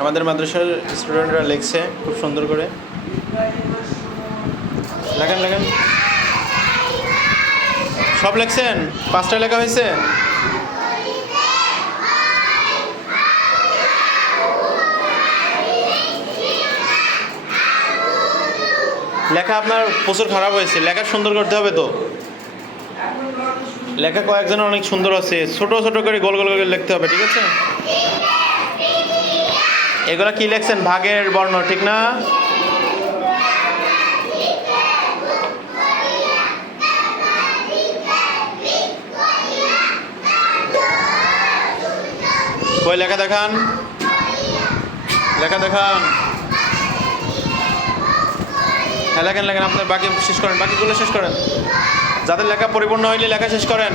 আমাদের মাদ্রাসার স্টুডেন্টরা লিখছে খুব সুন্দর করে। লেখেন লেখেন। সব লেখছেন? পাঁচটা লেখা হয়েছে? লেখা আপনার প্রচুর খারাপ হয়েছে। লেখা সুন্দর করতে হবে তো। লেখা কয়েকজনের অনেক সুন্দর আছে। ছোট ছোট করে গোল গোল করে লিখতে হবে, ঠিক আছে? এগুলা কি লেখছেন? ভাগের বর্ণ, ঠিক না? কই লেখা দেখান? লেখা দেখান। হ্যাঁ লেখেন লেখেন, আপনার বাকি শেষ করেন। বাকিগুলো শেষ করেন। যাদের লেখা পরিপূর্ণ হইলে লেখা শেষ করেন।